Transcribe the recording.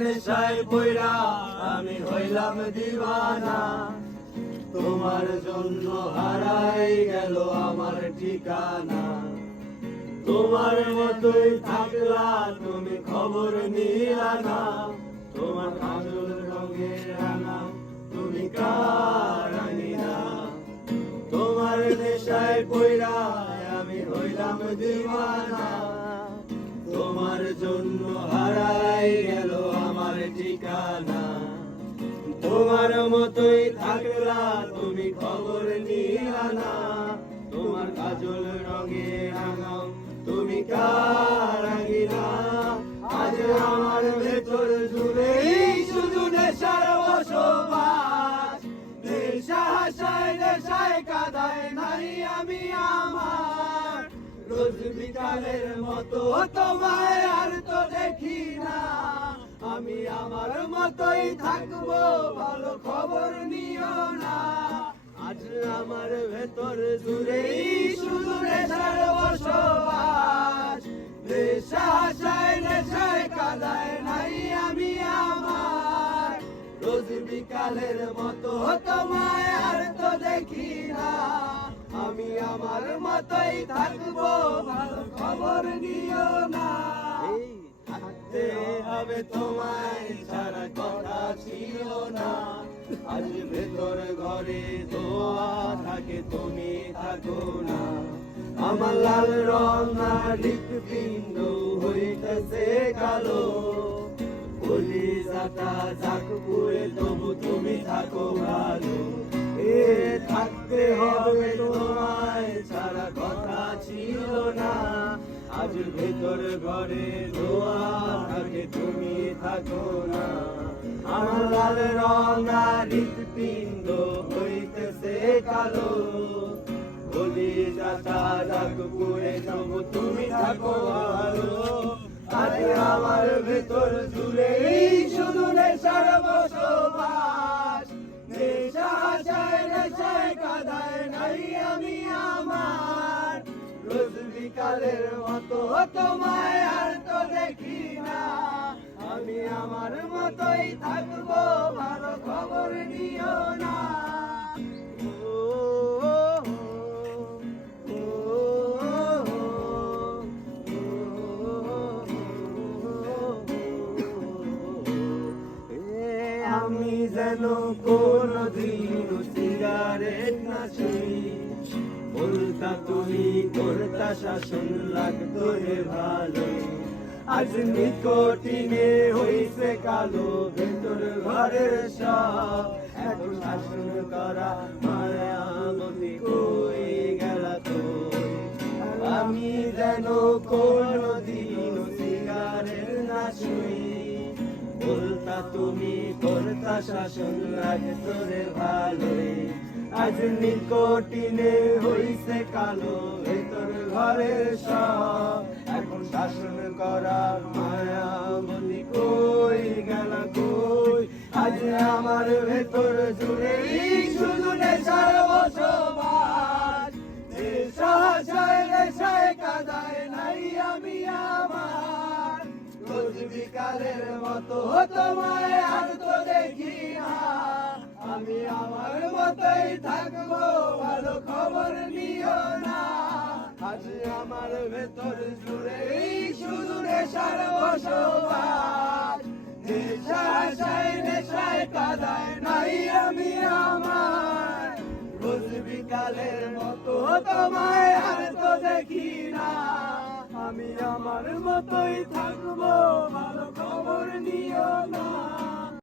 নেশায় পইড়া আমি হইলাম দিওয়ানা, তোমার জন্য হারাই গেল আমার ঠিকানা। তোমার মতোই থাকলা তুমি খবর নিলা না, তোমার কাজল রঙের রাঙা তুমি কার রাঙিনা। তোমার নেশায় পইড়া আমি হইলাম দিওয়ানা, তোমার জন্য হারাই গেল আমার ঠিকানা। তোমার মতোই থাকলা তুমি খবর নিলা না, তোমার কাজল রঙে রাঙাও তুমি কার রাঙিনা। আজ আমার ভেতর জুড়ে শুধু নেশার বসবাস, নেশা হাসায় নেশায় কাঁদায় নাই আমি আমার। রোজ বিকালের মতো তোমায় আর তো দেখি না, আমি আমার মতোই থাকবো ভালো খবর নিও না। আজ আমার ভেতর জুড়েই শুধু নেশার বসবাস, নেশা হাসায় নেশায় কাঁদায় নাই আমি আমার। রোজ বিকালের মতো তোমায় আর তো দেখি না, আমি আমার মতোই থাকবো ভালো খবর নিও না। থাকতে হবে তোমায় ছাড়া কথা ছিল না, আজ ভেতর ঘরে দোয়া থাকে তুমি থাকো না। আমার লাল রঙা হৃৎপিণ্ড হইতেছে কালো, বলি যাতা যাক পুরে তবু তুমি থাকো ভালো। এ থাকতে হবে তোমায় ছাড়া কথা ছিল না, আজ ভেতর ঘরে দোয়া থাকে তুমি থাকো না। আমার লাল রঙা হৃৎপিণ্ড হইতেছে কালো, বলি যাতা যাক পুরে তবু তুমি থাকো ভালো। আজ আমার ভেতর জুড়ে শুধু নেশার বসবাস, নেশা হাসায় নেশায় কাঁদায় নাই আমি আমার। রোজ বিকালের মতো তোমায় আর তো দেখি না, আমি আমার মতোই থাকবো ভালো খবর নিও না। আমি যেন কোনদিন সিগারেট না ছুঁই, বলতা তুমি করতা শাসন লাগতো রে ভালো। আজ নিকোটিনে হইছে কালো ভেতর ঘরের সব, এখন শাসন করা মায়া মতি কই গেলা তুই। আমি যেন কোনদিন সিগারেট না ছুঁই, বলতা তুমি করতা শাসন লাগতো রে ভালোই। আজ নিকোটিনে হইছে কালো ভেতর ঘরের সব, এখন শাসন করার মায়া মতি কই গেল কই। আজ আমার ভেতর জুড়ে শুধু নেশার বসবাস, নেশা হাসায় নেশায় কাঁদায় নাই আমি আমার। রোজ বিকালের মতো তোমায় আর তো দেখি না, আমি আমার মতোই থাকবো ভালো খবর নিও না। আজ আমার ভেতর জুড়ে শুধু নেশার বসবাস, নেশা হাসায় নেশায় কাঁদায় নাই আমি আমার। রোজ বিকালের মতো তোমায় আর তো দেখি না, আমি আমার মতোই থাকবো ভালো খবর নিও না।